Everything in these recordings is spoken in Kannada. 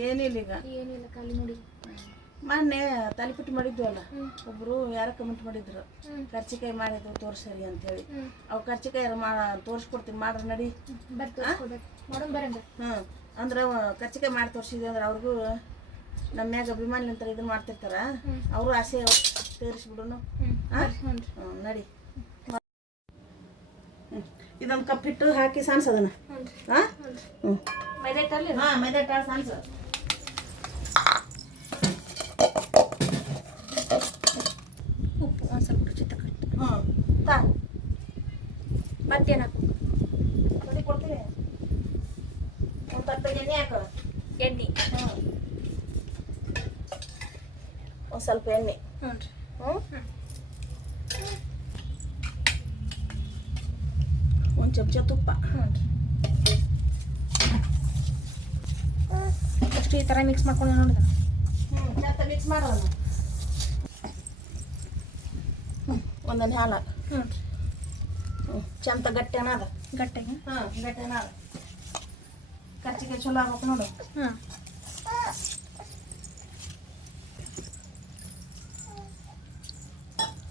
ಏನಿಲ್ಲ ಈಗ ಏನಿಲ್ಲ ಖಾಲಿ ನೋಡಿ ಮೊನ್ನೆ ತಾಲಿಪಟ್ಟಿ ಮಾಡಿದ್ವಲ್ಲ ಒಬ್ರು ಯಾರ ಕಮೆಂಟ್ ಮಾಡಿದ್ರು ಕರ್ಚಿಕಾಯಿ ಮಾಡಿದ್ರು ತೋರ್ಸರಿ ಅಂತೇಳಿ ಅವು ಕರ್ಚಿಕಾಯಿ ತೋರಿಸ್ಕೊಡ್ತೀನಿ ಮಾಡ್ರಿ ನಡಿ ಮಾಡೋಣ ಬರಂಗ ಅಂದ್ರೆ ಕರ್ಚಿಕಾಯಿ ಮಾಡಿ ತೋರಿಸಿದ್ವಿ ಅಂದ್ರೆ ಅವ್ರಿಗೂ ನಮ್ಮ ಮ್ಯಾಗ ಅಭಿಮಾನಿ ಅಂತ ಇದನ್ನ ಮಾಡ್ತಿರ್ತಾರ ಅವರು ಆಸೆ ತೀರಿಸ್ಬಿಡುನು ನಡಿ ಇದೊಂದು ಕಪ್ ಹಿಟ್ಟು ಹಾಕಿ ಸಾನ್ಸದನ್ನ ಮೈದಾ ಹಿಟ್ಟಲ್ಲಿ ಮೈದಾ ಹಿಟ್ಟು ಸಾನ್ಸ ಉಪ್ಪು ಒಂದು ಸ್ವಲ್ಪ ರುಚಿ ತಗೊಳ್ಳಿ ತಾ ಮತ್ತೇನು ಹಾಕು ಕೊಡ್ತೀನಿ ಒಂದು ತಟ್ಟೆಗೆ ಎಣ್ಣೆ ಹಾಕು ಎಣ್ಣೆ ಒಂದು ಸ್ವಲ್ಪ ಎಣ್ಣೆ ಒಂದು ಚಮಚ ತುಪ್ಪ ಅಷ್ಟು ಈ ಥರ ಮಿಕ್ಸ್ ಮಾಡ್ಕೊಂಡು ನೋಡಿದ ಚಂದ ಮಿಕ್ಸ್ ಮಾಡೋಣ ಒಂದೊಂದು ಹಾಲು ಚಂದ ಗಟ್ಟಿ ಅನ್ನದ ಗಟ್ಟಿಗೆ ಗಟ್ಟಿ ಅನ್ನದ ಕರ್ಚಿಗೆ ಚಲೋ ಆಗ್ಬೇಕು ನೋಡು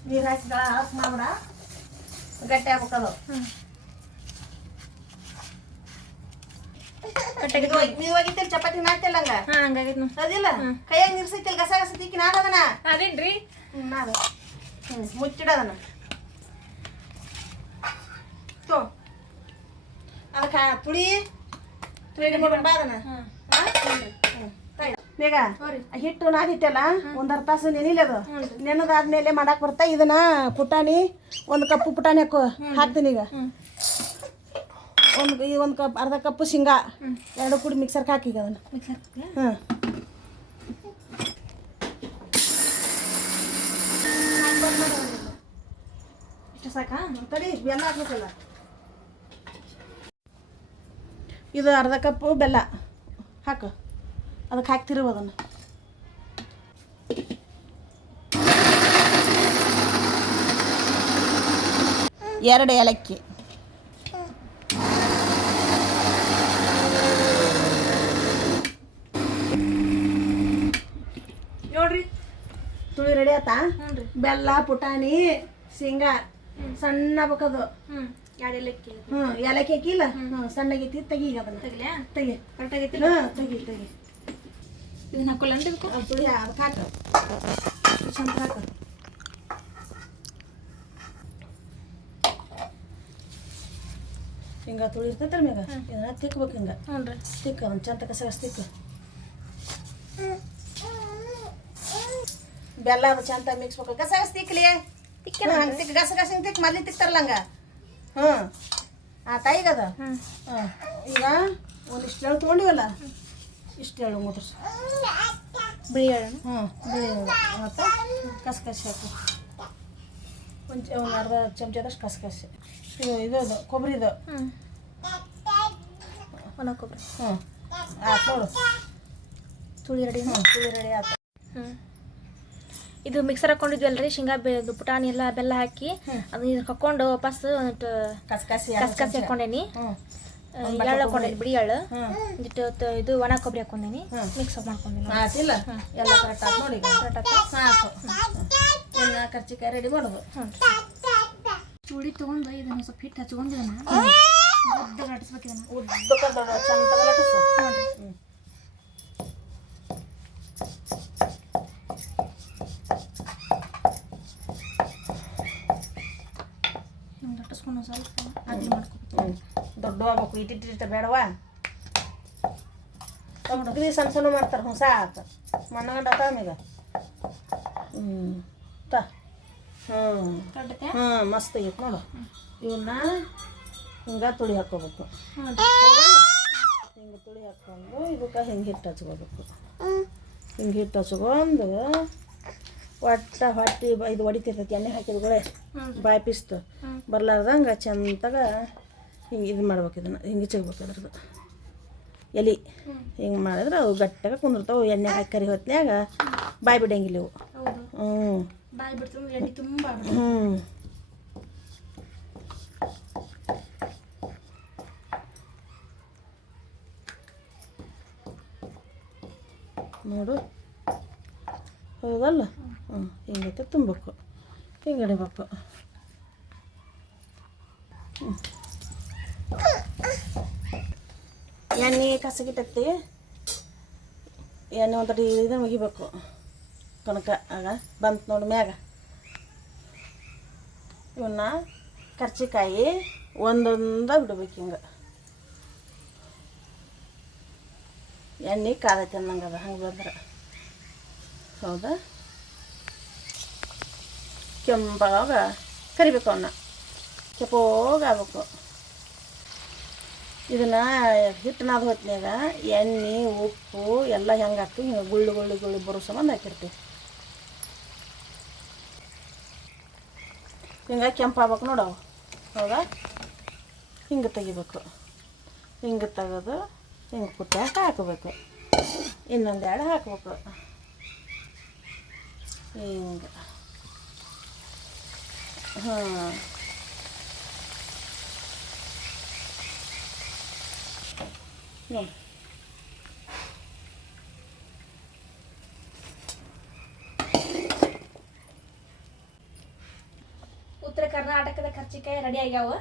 ನೀರು ಹಾಕಿ ಹಾಕಿ ಮಾಡ್ಬಿಡ ಗಟ್ಟಿ ಆಗ್ಬೇಕದು ನೀವು ಹೋಗಿತ್ತಿಲ್ಲ ಚಪಾತಿ ಮಾಡ್ತಿಲ್ಲ ಹಂಗ ಹಂಗಾಗೈತೆ ಅದಿಲ್ಲ ಕೈಯಾಗ ನಿರ್ಸೈತಿಲ್ಲ ಗಸ ಗಸ ತಿಕ್ಕಿ ನಾದದನ ಅದೇನ್ರಿ ನಾದ ಮುಚ್ಚಿಡೋದನ್ನ ತೋ ಅದಕ್ಕೆ ತುಳಿ ರೆಡಿ ಮಾಡೋಣ ಬಾದನ ಬೇಗ ಹಿಟ್ಟು ನಾದಿಟ್ಟಲ್ಲ ಒಂದು ಅರ್ಧ ತಾಸು ನೆನಿಲ್ಲ ಅದು ನೆನದಾದ್ಮೇಲೆ ಮಾಡಕ್ ಬರ್ತಾ ಇದನ್ನ ಪುಟಾಣಿ ಒಂದು ಕಪ್ಪು ಪುಟಾಣಿ ಹಾಕ್ತೀನಿ ಈಗ ಒಂದು ಕಪ್ ಅರ್ಧ ಕಪ್ಪು ಶೇಂಗಾ ಎರಡು ಕೂಡಿ ಮಿಕ್ಸರ್ಗೆ ಹಾಕಿ ಅದನ್ನು ಇಷ್ಟು ಸಾಕಾ ತಡಿ ಬೆಲ್ಲ ಹಾಕ್ಬೇಕಲ್ಲ ಇದು ಅರ್ಧ ಕಪ್ಪು ಬೆಲ್ಲ ಹಾಕು ಅದಕ್ಕೆ ಹಾಕ್ತಿರುವ ಅದನ್ನು ಎರಡು ಏಲಕ್ಕಿ ನೋಡ್ರಿ ತುಳಿ ರೆಡಿ ಆತಾ ಬೆಲ್ಲ ಪುಟಾಣಿ ಶೇಂಗಾ ಸಣ್ಣ ಬೇಕದು ಏಲಕ್ಕಿ ಏಲಕ್ಕಿ ಹಾಕಿಲ್ಲ ಸಣ್ಣಗೈತಿ ತೆಗಿ ಈಗ ಅದನ್ನ ತೆಗಿಲ್ಯಾ ತೆಗಿ ಕರೆಕ್ಟಾಗೈತಿ ತೆಗಿ ತೆಗಿ ಇದನ್ನ ಹಾಕೊಳ್ಳಂದ್ರೆ ತುಳಿ ಅದಕ್ಕೆ ಹಾಕು ಚಂದ ಹಾಕು ಹಿಂಗ ತುಳಿ ಇರ್ತೈತಲ್ಲ ಮ್ಯಾಗ ಇದನ್ನ ತಿಕ್ಬೇಕು ಹಿಂಗ ಹ್ಞೂ ತಿಕ್ಕ ಒಂದು ಚಂದ ಕಸ ತಿಕ್ಕ ಬೆಲ್ಲ ಅದು ಚಂದ ಮಿಕ್ಸ್ ಬೇಕು ಕಸ ತಿಕ್ಕಲಿ ಹಂಗೆ ತಿಕ್ಕ ಗಸ ಗಸ ಹಿಂಗೆ ತಿಕ್ಕ ಮೊದ್ಲು ತಿಕ್ತಾರಲ್ಲ ಹಂಗ ತಾಯಿಗದ ಈಗ ಒಂದಿಷ್ಟು ಎಳ್ಳು ತೊಗೊಂಡಿವಲ್ಲ ಇಷ್ಟು ಎಳ್ಳು ಮುದ್ರಸು ಬಿಳಿ ಎಳ್ಳು ಬಿಳಿ ಎಳ್ಳು ಮತ್ತು ಕಸಕಸಿ ಹಾಕು ಒಂದು ಅರ್ಧ ಚಮಚದಷ್ಟು ಕಸಕಸಿ ಇದು ಕೊಬ್ಬರಿದು ಒಣ ಕೊಬ್ಬರಿ ಆಯ್ತು ನೋಡು ತುಳಿ ರೆಡಿ ತುಳಿ ರೆಡಿ ಆಯ್ತು ಇದು ಮಿಕ್ಸರ್ ಹಾಕೊಂಡಿದ್ವಲ್ರಿ ಶೇಂಗಾ ಪುಟಾಣಿ ಎಲ್ಲ ಬೆಲ್ಲ ಹಾಕಿ ಅದನ್ನ ಇದಕ್ಕೆ ಹಾಕೊಂಡು ವಾಪಸ್ ಕಸಕಸಿ ಹಾಕೊಂಡೇನಿ ಎಳ್ಳು ಹಾಕೊಂಡೇನಿ ಬಿಡಿ ಎಳ್ಳು ಇದು ಒಣ ಕೊಬ್ಬರಿ ಹಾಕೊಂಡೇನಿ ಮಿಕ್ಸ್ ಮಾಡ್ಕೊಂಡೇನಿ ಆತಿಲ್ಲ ಎಲ್ಲ ಕರೆಕ್ಟ್ ಆಯ್ತು ನೋಡಿ ಸಾಕು ಇನ್ನು ಕರ್ಚಿಕಾಯಿ ರೆಡಿ ಮಾಡೋದು ಚೂಡಿ ತೊಗೊಂಡು ಇದನ್ನು ಸ್ವಲ್ಪ ಹಿಟ್ಟು ಹಚ್ಕೊಂಡು ಇದನ್ನ ಉದ್ದ ಲಟ್ಟಿಸ್ಬೇಕು ಇದನ್ನ ಉದ್ದಕ್ಕೆ ಚಂದ ಲಟ್ಟಿಸು ಲಟ್ಟಿಸ್ಕೊಂಡು ಸ್ವಲ್ಪ ಅಡ್ಲಿ ಮಾಡ್ಕೊಬೇಕು ದೊಡ್ಡ ಆಗ್ಬೇಕು ಇಟ್ಟಿಟ್ಟಿರ್ತ ಬೇಡವಾ ಒಬ್ಬರು ಸಣ್ಣ ಸಣ್ಣ ಮಾಡ್ತಾರೆ ಸಾಕು ಮಣ್ಣಗಂಡ ಈಗ ಮಸ್ತ್ ಆಗೈತೆ ನೋಡು ಇವನ್ನ ಹಿಂಗೆ ತುಳಿ ಹಾಕ್ಕೋಬೇಕು ಹಿಂಗೆ ತುಳಿ ಹಾಕ್ಕೊಂಡು ಇದಕ್ಕೆ ಹಿಂಗೆ ಹಿಟ್ಟು ಹಚ್ಕೋಬೇಕು ಹಿಂಗೆ ಹಿಟ್ಟು ಹಚ್ಕೊಂಡು ಹೊಟ್ಟೆ ಇದು ಹೊಡಿತಿರ್ತೈತಿ ಎಣ್ಣೆ ಹಾಕಿದ್ಗಳೇ ಬಾಯಿ ಪಿಸ್ತು ಬರ್ಲಾರ್ದಂಗೆ ಚಂದಾಗ ಹಿಂಗೆ ಇದು ಮಾಡ್ಬೇಕು ಇದನ್ನು ಹಿಂಗೆ ಚಿಗ್ಬೇಕು ಅದ್ರದ್ದು ಎಲೆ ಹಿಂಗೆ ಮಾಡಿದ್ರೆ ಅವು ಗಟ್ಟಾಗ ಕುಂದಿರ್ತಾವೆ ಎಣ್ಣೆ ಹಾಕಿ ಕರಿ ಹೊತ್ನ್ಯಾಗ ಬಾಯಿ ಬಿಡಂಗಿಲ್ಲ ಇವು ಬಾಯಿ ಬಿಡ್ತಾರೆ ಎಣ್ಣೆ ತುಂಬ ನೋಡು ಹೌದಲ್ಲ ಹಿಂಗೈತೆ ತುಂಬಬೇಕು ಹಿಂಗೆ ಹಿಡಿಬೇಕು ಎಣ್ಣೆ ಕಸಗಿಟ್ಟೈತಿ ಎಣ್ಣೆ ಒಂದಡಿ ಇದನ್ನು ಒಗಿಬೇಕು ಕಣಕ ಆಗ ಬಂತು ನೋಡಿ ಮ್ಯಾಗ ಇವನ್ನ ಕರ್ಚಿಕಾಯಿ ಒಂದೊಂದ ಬಿಡ್ಬೇಕು ಹಿಂಗೆ ಎಣ್ಣೆ ಕಾದೈತೆ ಅನ್ನಂಗೆ ಅದ ಹಂಗೆ ಬಂದ್ರೆ ಹೌದಾ ಕೆಂಪಾಗ ಕರಿಬೇಕು ಅವನ್ನ ಕೆಂಪೋಗ ಆಗ್ಬೇಕು ಇದನ್ನು ಹಿಟ್ಟು ನಾದು ಹೊತ್ತಿನಾಗ ಎಣ್ಣೆ ಉಪ್ಪು ಎಲ್ಲ ಹೆಂಗೆ ಹಾಕ್ತೀವಿ ಹಿಂಗೆ ಗುಳ್ಳು ಗುಳ್ಳು ಗುಳ್ಳು ಬರೋ ಸಂಬಂಧ ಹಾಕಿರ್ತೀವಿ ಹಿಂಗೆ ಕೆಂಪಾಗ್ಬೇಕು ನೋಡವು ಹೌದಾ ಹಿಂಗೆ ತೆಗಿಬೇಕು ಹಿಂಗೆ ತೆಗೆದು ಹಿಂಗೆ ಕುಟ್ಟಾಕ ಹಾಕಬೇಕು ಇನ್ನೊಂದೆರಡು ಹಾಕ್ಬೇಕು ಹಿಂಗೆ ಹಾಂ ನೋಡಿ ಉತ್ತರ ಕರ್ನಾಟಕದ ಕರ್ಚಿಕಾಯಿ ರೆಡಿ ಆಗ್ಯಾವ